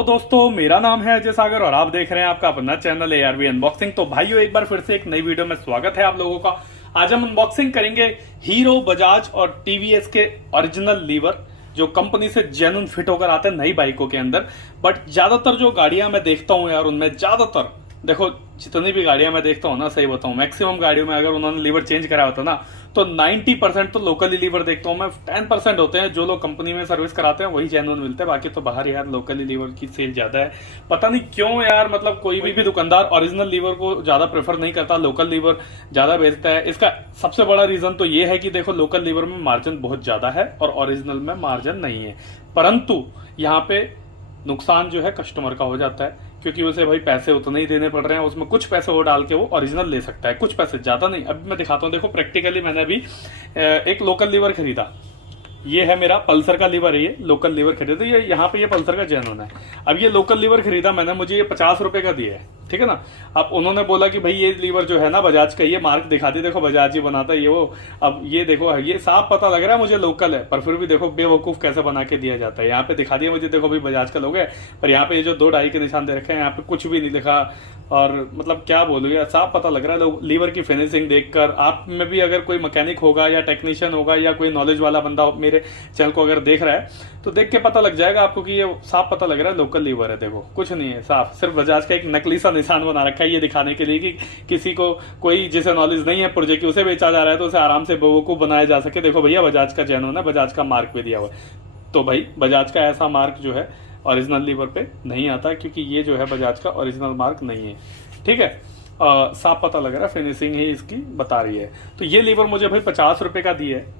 Hello दोस्तों, मेरा नाम है अजय सागर और आप देख रहे हैं आपका अपना चैनल ARV अनबॉक्सिंग। तो भाइयों, एक बार फिर से एक नई वीडियो में स्वागत है आप लोगों का। आज हम अनबॉक्सिंग करेंगे हीरो, बजाज और टीवीएस के ओरिजिनल लीवर जो कंपनी से जेन्युइन फिट होकर आते हैं नई बाइकों के अंदर। बट ज्यादातर जो गाड़ियां मैं देखता हूं यार, उनमें ज्यादातर देखो, जितनी भी गाड़ियां मैं देखता हूं ना, सही बताऊं, मैक्सिमम गाड़ियों में अगर उन्होंने लीवर चेंज कराया होता ना, तो 90% तो लोकली लीवर देखता हूं मैं। 10% होते हैं जो लोग कंपनी में सर्विस कराते हैं, वही जेन्युइन मिलते हैं। बाकी तो बाहर यार लोकली लीवर की सेल ज्यादा है। पता नहीं क्यों यार, मतलब कोई भी दुकानदार ओरिजिनल लीवर को ज्यादा प्रेफर नहीं करता, लोकल लीवर ज्यादा बेचता है। इसका सबसे बड़ा रीजन तो ये है कि देखो, लोकल लीवर में मार्जिन बहुत ज्यादा है और ओरिजिनल में मार्जिन नहीं है। परंतु यहाँ पे नुकसान जो है कस्टमर का हो जाता है, क्योंकि उसे भाई पैसे उतने ही देने पड़ रहे हैं। उसमें कुछ पैसे और डाल के वो ओरिजिनल ले सकता है, कुछ पैसे, ज्यादा नहीं। अभी मैं दिखाता हूँ, देखो प्रैक्टिकली मैंने अभी एक लोकल लीवर खरीदा। ये है मेरा पल्सर का लीवर है, ये लोकल लीवर खरीदा। ये यहाँ पे ये पल्सर का जेन्युइन है। अब ये लोकल लीवर खरीदा मैंने, मुझे ये 50 रुपए का दिया है, ठीक है ना। अब उन्होंने बोला कि भाई ये लीवर जो है ना बजाज का, ये मार्क दिखा दी, देखो बजाज ही बनाता है ये वो। अब ये देखो, ये साफ पता लग रहा है मुझे लोकल है, पर फिर भी देखो बेवकूफ कैसे बना के दिया जाता है। यहाँ पे दिखा दिया मुझे, देखो भाई बजाज का लोगो है, पर यहाँ पे ये जो 2 डाई के निशान दे रखे हैं, यहाँ पे कुछ भी नहीं लिखा। और मतलब क्या बोलूं यार, साफ पता लग रहा है। लीवर की फिनिशिंग देखकर, आप में भी अगर कोई मैकेनिक होगा या टेक्नीशियन होगा या कोई नॉलेज वाला बंदा मेरे चैनल को अगर देख रहा है, तो देख के पता लग जाएगा आपको कि ये साफ पता लग रहा है लोकल लीवर है। देखो कुछ नहीं है, साफ सिर्फ बजाज का एक नकली सा निशान बना रखा है, ये दिखाने के लिए कि किसी को, कोई जिसे नॉलेज नहीं है पुर्जे की, उसे बेचा जा रहा है तो उसे आराम से बेवकूफ बनाया जा सके। देखो भैया, बजाज का जेन्युइन है, बजाज का मार्क भी दिया हुआ है। तो भाई बजाज का ऐसा मार्क जो है ओरिजिनल लीवर पे नहीं आता, क्योंकि ये जो है बजाज का ओरिजिनल मार्क नहीं है, ठीक है। साफ पता लग रहा है, फिनिशिंग ही इसकी बता रही है। तो ये लीवर मुझे भाई 50 रुपए का दिया है।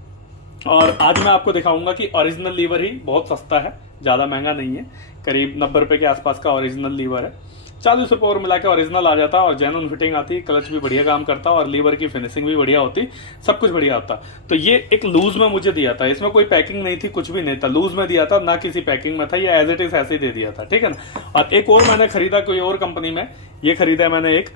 और आज मैं आपको दिखाऊंगा कि ओरिजिनल लीवर ही बहुत सस्ता है, ज्यादा महंगा नहीं है। करीब 90 रुपए के आसपास का ओरिजिनल लीवर है। 40 रुपए और मिला के ओरिजिनल आ जाता और जेन्युइन फिटिंग आती, क्लच भी बढ़िया काम करता और लीवर की फिनिशिंग भी बढ़िया होती, सब कुछ बढ़िया होता। तो ये एक लूज में मुझे दिया था, इसमें कोई पैकिंग नहीं थी, कुछ भी नहीं था, लूज में दिया था, ना किसी पैकिंग में था, ये एज इट इज ऐसे ही दे दिया था, ठीक है ना। और एक और मैंने खरीदा कोई और कंपनी में, ये खरीदा है मैंने एक,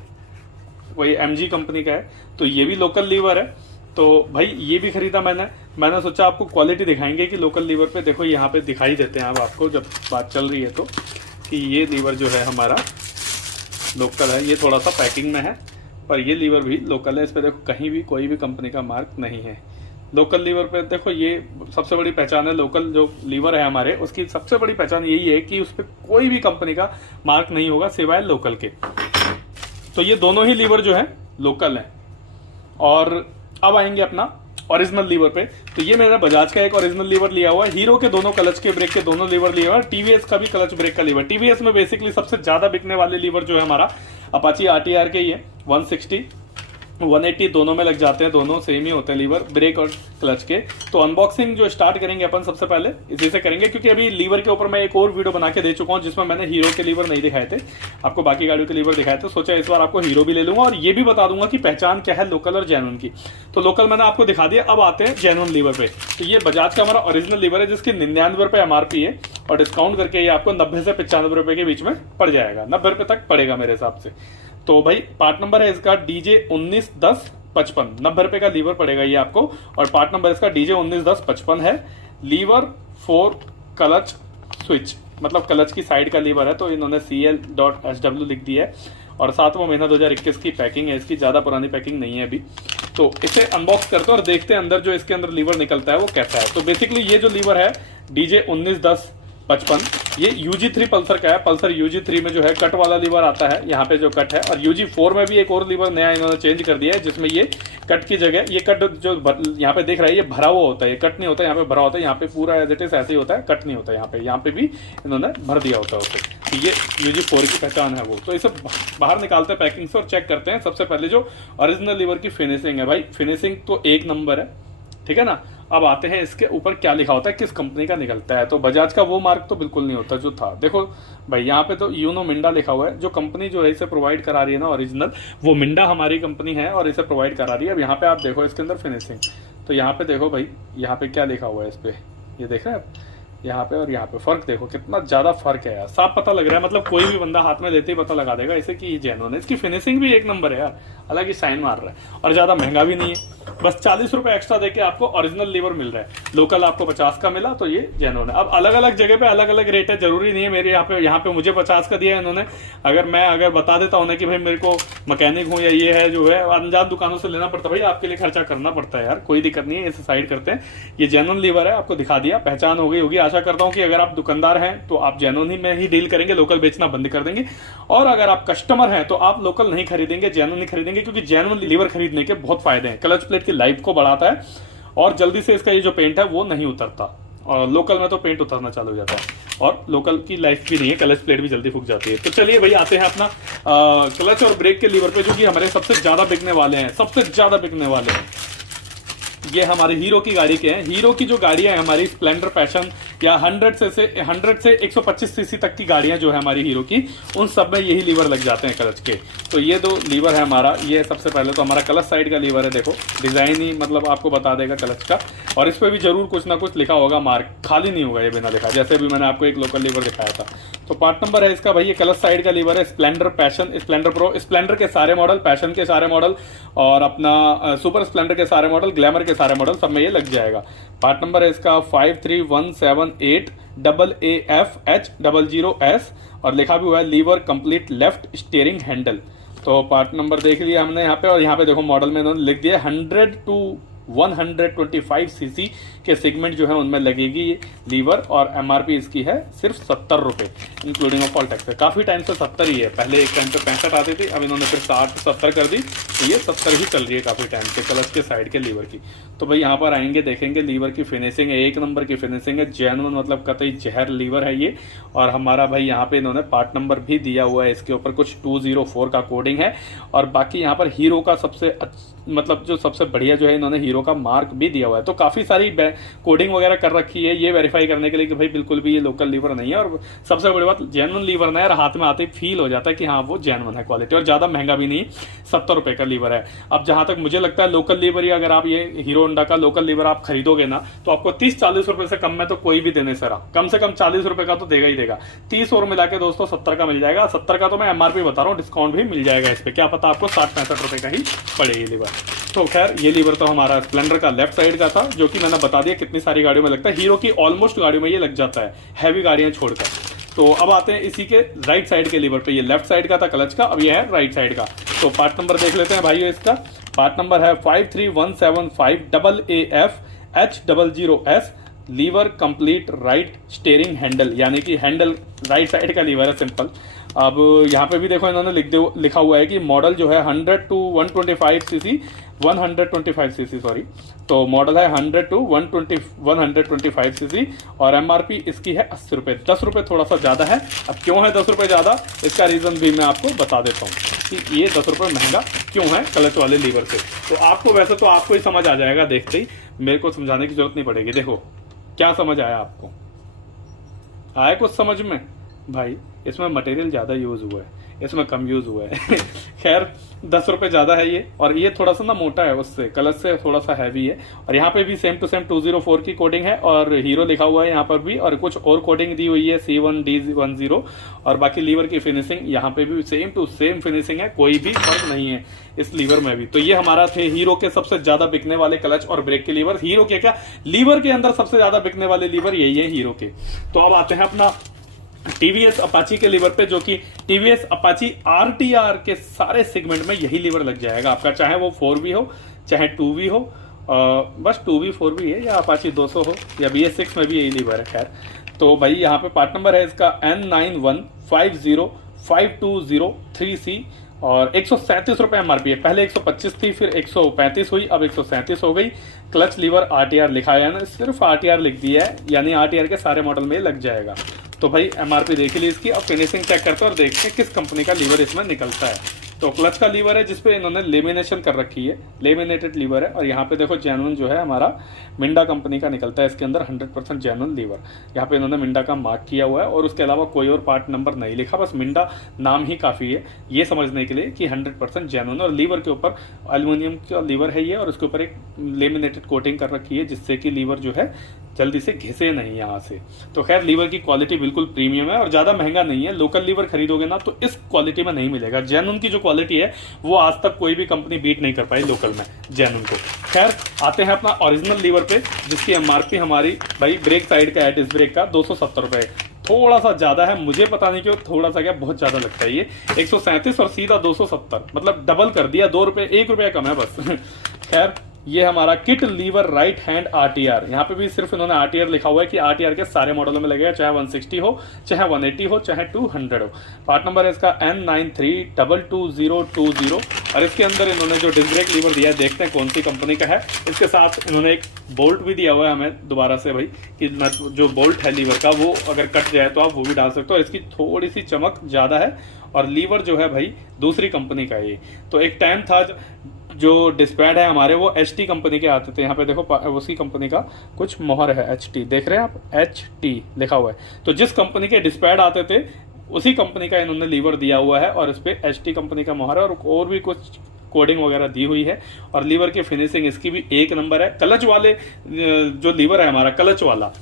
वही MG कंपनी का है, तो ये भी लोकल लीवर है। तो भाई ये भी खरीदा मैंने सोचा आपको क्वालिटी दिखाएंगे कि लोकल लीवर पे, देखो यहाँ पे दिखाई देते हैं अब आपको जब बात चल रही है तो, कि ये लीवर जो है हमारा लोकल है। ये थोड़ा सा पैकिंग में है, पर ये लीवर भी लोकल है। इस पे देखो कहीं भी कोई भी कंपनी का मार्क नहीं है। लोकल लीवर पे देखो, ये सबसे बड़ी पहचान है। लोकल जो लीवर है हमारे, उसकी सबसे बड़ी पहचान यही है कि उस पर कोई भी कंपनी का मार्क नहीं होगा सिवाय लोकल के। तो ये दोनों ही लीवर जो है लोकल है। और अब आएंगे अपना ओरिजिनल लीवर पे। तो ये मैंने बजाज का एक ओरिजिनल लीवर लिया हुआ है, हीरो के दोनों क्लच के ब्रेक के दोनों लीवर लिया हुआ है, टीवीएस का भी क्लच ब्रेक का लीवर। टीवीएस में बेसिकली सबसे ज्यादा बिकने वाले लीवर जो है हमारा अपाची RTR के ही है। 160 180 दोनों में लग जाते हैं, दोनों सेम ही होते हैं लीवर, ब्रेक और क्लच के। तो अनबॉक्सिंग जो स्टार्ट करेंगे अपन सबसे पहले इसी से करेंगे, क्योंकि अभी लीवर के ऊपर मैं एक और वीडियो बना के दे चुका हूं जिसमें मैंने हीरो के लीवर नहीं दिखाए थे, आपको बाकी गाड़ियों के लीवर दिखाए थे। सोचा इस बार आपको हीरो भी ले लूंगा और ये भी बता दूंगा कि पहचान क्या है लोकल और जेन्युइन की। तो लोकल मैंने आपको दिखा दिया, अब आते हैं जेन्युइन लीवर पे। तो ये बजाज का हमारा ओरिजिनल लीवर है, जिसकी 99 रुपए MRP है और डिस्काउंट करके ये आपको 90 से 95 रुपए के बीच में पड़ जाएगा, 90 रुपए तक पड़ेगा मेरे हिसाब से। तो भाई पार्ट नंबर है इसका DJ191055, 90 रुपए का लीवर पड़ेगा ये आपको। और पार्ट नंबर इसका DJ191055 है। लीवर 4 क्लच स्विच, मतलब क्लच की साइड का लीवर है, तो इन्होंने CL.SW लिख दिया है। और 7वां महीना 2021 की पैकिंग है इसकी, ज्यादा पुरानी पैकिंग नहीं है अभी। तो इसे अनबॉक्स करते हैं और देखते हैं अंदर जो इसके अंदर लीवर निकलता है वो कैसा है। तो बेसिकली ये जो लीवर है DJ191055, ये UG3 पल्सर का है। पल्सर UG3 में जो है कट वाला लीवर आता है, यहाँ पे जो कट है। और UG4 में भी एक और लीवर नया इन्होंने चेंज कर दिया है, जिसमें ये कट की जगह, ये कट जो यहाँ पे देख रहा है, ये भरा हुआ होता है, ये कट नहीं होता, यहाँ पे भरा होता है। यहाँ पे पूरा एज इट इज ऐसे ही होता है, कट नहीं होता यहाँ पे भी इन्होंने भर दिया होता है उसे। तो ये UG4 की पहचान है वो। तो इसे बाहर निकालते हैं पैकिंग से और चेक करते हैं सबसे पहले जो ओरिजिनल लीवर की फिनिशिंग है। भाई फिनिशिंग तो एक नंबर है, ठीक है ना। अब आते हैं इसके ऊपर क्या लिखा होता है, किस कंपनी का निकलता है। तो बजाज का वो मार्क तो बिल्कुल नहीं होता जो था। देखो भाई यहाँ पे तो यूनो मिंडा लिखा हुआ है, जो कंपनी जो है इसे प्रोवाइड करा रही है ना ओरिजिनल, वो मिंडा हमारी कंपनी है और इसे प्रोवाइड करा रही है। अब यहाँ पे आप देखो इसके अंदर फिनिशिंग, तो यहाँ पे देखो भाई, यहाँ पे क्या लिखा हुआ है इस पे, ये देख रहे हैं आप, यहाँ पे और यहाँ पे फर्क देखो कितना ज्यादा फर्क है यार, साफ पता लग रहा है, मतलब कोई भी बंदा हाथ में लेते ही पता लगा देगा इसे कि ये जेन्युइन है। इसकी फिनिशिंग भी एक नंबर है यार, अलग ही शाइन मार रहा है और ज्यादा महंगा भी नहीं है। बस 40 रुपए एक्स्ट्रा देके आपको ओरिजिनल लीवर मिल रहा है, लोकल आपको 50 का मिला तो ये जेन्युइन है। अब अलग अलग जगह पे अलग अलग रेट है, जरूरी नहीं है मेरे यहाँ पे मुझे 50 का दिया है इन्होंने। अगर बता देता हूँ कि भाई मेरे को मैकेनिक हूँ या ये है जो है, अनजान दुकानों से लेना पड़ता है, भाई आपके लिए खर्चा करना पड़ता है यार, कोई दिक्कत नहीं है, इसे साइड करते हैं। ये जेन्युइन लीवर है, आपको दिखा दिया, पहचान हो गई होगी। आशा करता हूँ कि अगर आप दुकानदार हैं तो आप जेन्युइन ही में ही डील करेंगे, लोकल बेचना बंद कर देंगे। और अगर आप कस्टमर हैं तो आप लोकल नहीं खरीदेंगे, जेन्युइन ही खरीदेंगे, क्योंकि जेन्युइन लीवर खरीदने के बहुत फायदे हैं। क्लच प्लेट की लाइफ को बढ़ाता है और जल्दी से इसका ये जो पेंट है वो नहीं उतरता, और लोकल में तो पेंट उतरना चालू हो जाता है, और लोकल की लाइफ भी नहीं है, क्लच प्लेट भी जल्दी फूक जाती है। तो चलिए भाई आते हैं अपना क्लच और ब्रेक के लीवर पे, जो कि हमारे सबसे ज्यादा बिकने वाले हैं, सबसे ज्यादा बिकने वाले हैं। ये हमारे हीरो की गाड़ी के हैं। हीरो की जो गाड़ियां हैं हमारी स्प्लेंडर, पैशन या 100 से 125 सीसी तक की गाड़ियां जो है हमारी हीरो की, उन सब में यही लीवर लग जाते हैं क्लच के। तो ये दो लीवर है हमारा। ये सबसे पहले तो हमारा क्लच साइड का लीवर है, देखो डिजाइन ही मतलब आपको बता देगा क्लच का, और इस पर भी जरूर कुछ ना कुछ लिखा होगा, मार्क खाली नहीं होगा ये बिना लिखा, जैसे भी मैंने आपको एक लोकल लीवर दिखाया था। तो पार्ट नंबर है इसका भाई, ये क्लच साइड का लीवर है। Splendor, passion, Splendor pro, Splendor के सारे मॉडल, पैशन के सारे मॉडल और अपना सुपर स्प्लेंडर के सारे मॉडल, ग्लैमर के सारे मॉडल, सब में ये लग जाएगा। पार्ट नंबर है इसका 53178 AAFH00S और लिखा भी हुआ है lever complete left steering handle. तो पार्ट नंबर देख लिया हमने यहाँ पे, और यहाँ पे देखो मॉडल में इन्होंने लिख दिया 100 to 125 सीसी के सेगमेंट जो है उनमें लगेगी लीवर, और एमआरपी इसकी है सिर्फ 70 रुपए इंक्लूडिंग ऑफ ऑल टैक्स। काफी टाइम से 70 ही है, पहले एक टाइम पे 65 आती थी, अब इन्होंने फिर 60-70 कर दी, तो ये 70 ही चल रही है काफी टाइम के क्लच के साइड के लीवर की। तो भाई यहाँ पर आएंगे, देखेंगे लीवर की फिनिशिंग है, एक नंबर की फिनिशिंग है, जेन्युइन मतलब कतई जहर लीवर है ये। और हमारा भाई यहाँ पे इन्होंने पार्ट नंबर भी दिया हुआ है, इसके ऊपर कुछ 204 का कोडिंग है, और बाकी यहाँ पर हीरो का सबसे मतलब जो सबसे बढ़िया जो है इन्होंने हीरो का मार्क भी दिया हुआ है। तो काफी सारी कोडिंग वगैरह कर रखी है ये वेरीफाई करने के लिए कि भाई बिल्कुल भी ये लोकल लीवर नहीं है, और सबसे बड़ी बात जेन्युइन लीवर ना है, हाथ में आते ही फील हो जाता है कि हाँ वो जेन्युइन है क्वालिटी, और ज्यादा महंगा भी नहीं, 70 रुपए का लीवर है। अब जहां तक मुझे लगता है लोकल लीवर ही, अगर आप ये हीरो होंडा का लोकल लीवर आप खरीदोगे ना, तो आपको 30-40 रुपए से कम में तो कोई भी देने से रहा, कम से कम 40 रुपए का तो देगा ही देगा। 30 और मिला के दोस्तों 70 का मिल जाएगा। 70 का तो मैं एमआरपी बता रहा हूँ, डिस्काउंट भी मिल जाएगा इस पे, क्या पता आपको 60-65 रुपए का ही पड़े ये लीवर। तो खैर ये लीवर तो हमारा स्प्लेंडर का लेफ्ट साइड का था, जो कि मैंने बता दिया कितनी सारी गाड़ियों में लगता है, हीरो की ऑलमोस्ट गाड़ियों में ये लग जाता है, हैवी गाड़ियां छोड़कर। तो अब आते हैं इसी के राइट साइड के लीवर पे, ये लेफ्ट साइड का था क्लच का, अब ये है राइट साइड का। तो पार्ट नंबर देख लेते हैं भाई इसका। पार्ट नंबर है 53175 AAFH00S lever complete right steering handle, यानी कि हैंडल राइट साइड का लीवर है, सिंपल। अब यहाँ पे भी देखो इन्होंने लिखा हुआ है कि मॉडल जो है 100 to 125 सीसी सॉरी, तो मॉडल है 100 to 125 सीसी, और एमआरपी इसकी है 80 रुपए, 10 रुपए थोड़ा सा ज्यादा है। अब क्यों है 10 रुपए ज्यादा, इसका रीजन भी मैं आपको बता देता हूँ कि ये 10 रुपए महंगा क्यों है क्लच वाले लीवर से। तो आपको वैसे तो आपको ही समझ आ जाएगा देखते ही, मेरे को समझाने की जरूरत नहीं पड़ेगी। देखो क्या समझ आया आपको, आया कुछ समझ में भाई? इसमें मटेरियल ज्यादा यूज हुआ है, इसमें कम यूज हुआ है। खैर 10 रुपए ज्यादा है ये, और ये थोड़ा सा ना मोटा है, उससे क्लच से थोड़ा सा हैवी है। और यहाँ पे भी सेम टू सेम 204 की कोडिंग है, और हीरो लिखा हुआ है यहाँ पर भी, और कुछ और कोडिंग दी हुई है C1D10, और बाकी लीवर की फिनिशिंग यहाँ पे भी सेम टू सेम फिनिशिंग है, कोई भी फर्क नहीं है इस लीवर में भी। तो ये हमारा थे हीरो के सबसे ज्यादा बिकने वाले क्लच और ब्रेक के लीवर। हीरो के क्या, लीवर के अंदर सबसे ज्यादा बिकने वाले लीवर यही है हीरो के। तो अब आते हैं अपना टीवीएस अपाची के लीवर पे, जो कि टीवीएस अपाची आरटीआर के सारे सेगमेंट में यही लीवर लग जाएगा आपका, चाहे वो 4V हो चाहे 2V हो, बस 2V 4V है, या अपाची 200 हो, या BS6 में भी यही लीवर है। खैर तो भाई यहाँ पे पार्ट नंबर है इसका N91505203C, और 137 रुपए एमआरपी है, पहले 125 थी, फिर 135 हुई, अब 137 हो गई। क्लच लीवर आरटीआर लिखा है ना, सिर्फ आरटीआर लिख दिया है, यानी आरटीआर के सारे मॉडल में लग जाएगा। तो भाई एमआरपी देख ली इसकी, अब फिनिशिंग चेक करते हैं और देखते हैं किस कंपनी का लीवर इसमें निकलता है। तो क्लच का लीवर है जिसपे इन्होंने लेमिनेशन कर रखी है, लेमिनेटेड लीवर है, और यहाँ पे देखो जेन्युइन जो है हमारा मिंडा कंपनी का निकलता है इसके अंदर, 100% जेन्युइन लीवर। यहाँ पे इन्होंने मिंडा का मार्क किया हुआ है, और उसके अलावा कोई और पार्ट नंबर नहीं लिखा, बस मिंडा नाम ही काफी है ये समझने के लिए कि 100% जेन्युइन। और लीवर के ऊपर एल्यूमिनियम का लीवर है ये, और उसके ऊपर एक लेमिनेटेड कोटिंग कर रखी है, जिससे कि लीवर जो है जल्दी से घिसे नहीं यहाँ से। तो खैर लीवर की क्वालिटी बिल्कुल प्रीमियम है और ज़्यादा महंगा नहीं है। लोकल लीवर खरीदोगे ना तो इस क्वालिटी में नहीं मिलेगा। जेन्युइन की जो क्वालिटी है वो आज तक कोई भी कंपनी बीट नहीं कर पाई लोकल में जेन्युइन को। खैर आते हैं अपना ओरिजिनल लीवर पे, जिसकी एमआरपी हमारी भाई ब्रेक साइड का है, डिस्क ब्रेक का 270 रुपये, थोड़ा सा ज़्यादा है, मुझे पता नहीं क्यों थोड़ा सा क्या बहुत ज़्यादा लगता है। ये 137 और सीधा 270, मतलब डबल कर दिया, 2 रुपये 1 रुपया कम है बस। खैर ये हमारा kit lever right hand RTR, यहाँ पे भी सिर्फ इन्होंने आरटीआर लिखा हुआ है कि आरटीआर के सारे मॉडलों में लगेगा, चाहे 160 हो, चाहे 180 हो, चाहे 200 हो। पार्ट नंबर है इसका N93222020 और इसके अंदर इन्होंने जो डिस्क ब्रेक लीवर दिया है, देखते हैं कौन सी कंपनी का है। इसके साथ इन्होंने एक बोल्ट भी दिया हुआ है हमें दोबारा से भाई, कि जो बोल्ट है लीवर का वो अगर कट जाए तो आप वो भी डाल सकते हो। और इसकी थोड़ी सी चमक ज़्यादा है और लीवर जो है भाई दूसरी कंपनी का है ये। तो एक टाइम था जो डिस्पैड है हमारे वो HT कंपनी के आते थे, यहाँ पे देखो उसी कंपनी का कुछ मोहर है HT, देख रहे हैं आप, HT लिखा हुआ है। तो जिस कंपनी के डिस्पैड आते थे उसी कंपनी का इन्होंने लीवर दिया हुआ है और इस पे HT कंपनी का मोहर है और भी कुछ कोडिंग वगैरह दी हुई है। और लीवर की फिनिशिंग इसकी भी एक नंबर है। क्लच वाले जो लीवर है हमारा क्लच वाला,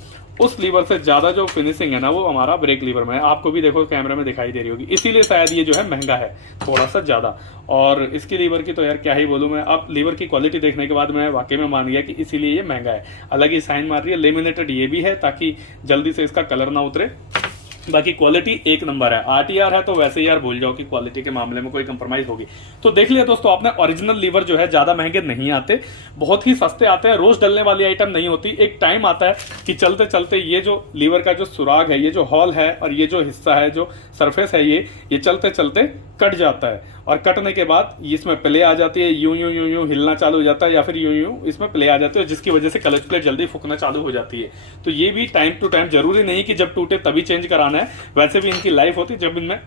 उस लीवर से ज्यादा जो फिनिशिंग है ना वो हमारा ब्रेक लीवर में है। आपको भी देखो कैमरे में दिखाई दे रही होगी, इसीलिए शायद ये जो है महंगा है थोड़ा सा ज्यादा। और इसकी लीवर की तो यार क्या ही बोलूं मैं, अब लीवर की क्वालिटी देखने के बाद मैं वाकई में मान गया कि इसीलिए ये महंगा है। अलग ही साइन मार रही है, लेमिनेटेड ये भी है ताकि जल्दी से इसका कलर ना उतरे। बाकी क्वालिटी एक नंबर है। आरटीआर है तो वैसे ही यार भूल जाओ कि क्वालिटी के मामले में कोई कंप्रोमाइज होगी। तो देख लिया दोस्तों आपने, ओरिजिनल लीवर जो है ज्यादा महंगे नहीं आते, बहुत ही सस्ते आते हैं। रोज डलने वाली आइटम नहीं होती। एक टाइम आता है कि चलते चलते ये जो लीवर का जो सुराग है, ये जो हॉल है और ये जो हिस्सा है, जो सरफेस है, ये चलते चलते कट जाता है और कटने के बाद इसमें प्ले आ जाती है, यूं यूं यूं यूं हिलना चालू हो जाता है या फिर यूं यूं इसमें प्ले आ जाती है, जिसकी वजह से क्लच प्लेट जल्दी फूकना चालू हो जाती है। तो ये भी टाइम टू टाइम, जरूरी नहीं कि जब टूटे तभी चेंज कराना है, वैसे भी इनकी लाइफ होती है, जब इनमें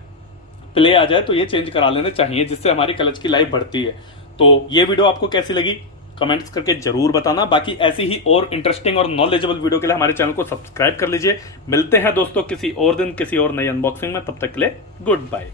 प्ले आ जाए तो ये चेंज करा लेने चाहिए, जिससे हमारी क्लच की लाइफ बढ़ती है। तो ये वीडियो आपको कैसी लगी कमेंट्स करके जरूर बताना। बाकी ऐसी ही और इंटरेस्टिंग और नॉलेजेबल वीडियो के लिए हमारे चैनल को सब्सक्राइब कर लीजिए। मिलते हैं दोस्तों किसी और दिन किसी और नई अनबॉक्सिंग में, तब तक के लिए गुड बाय।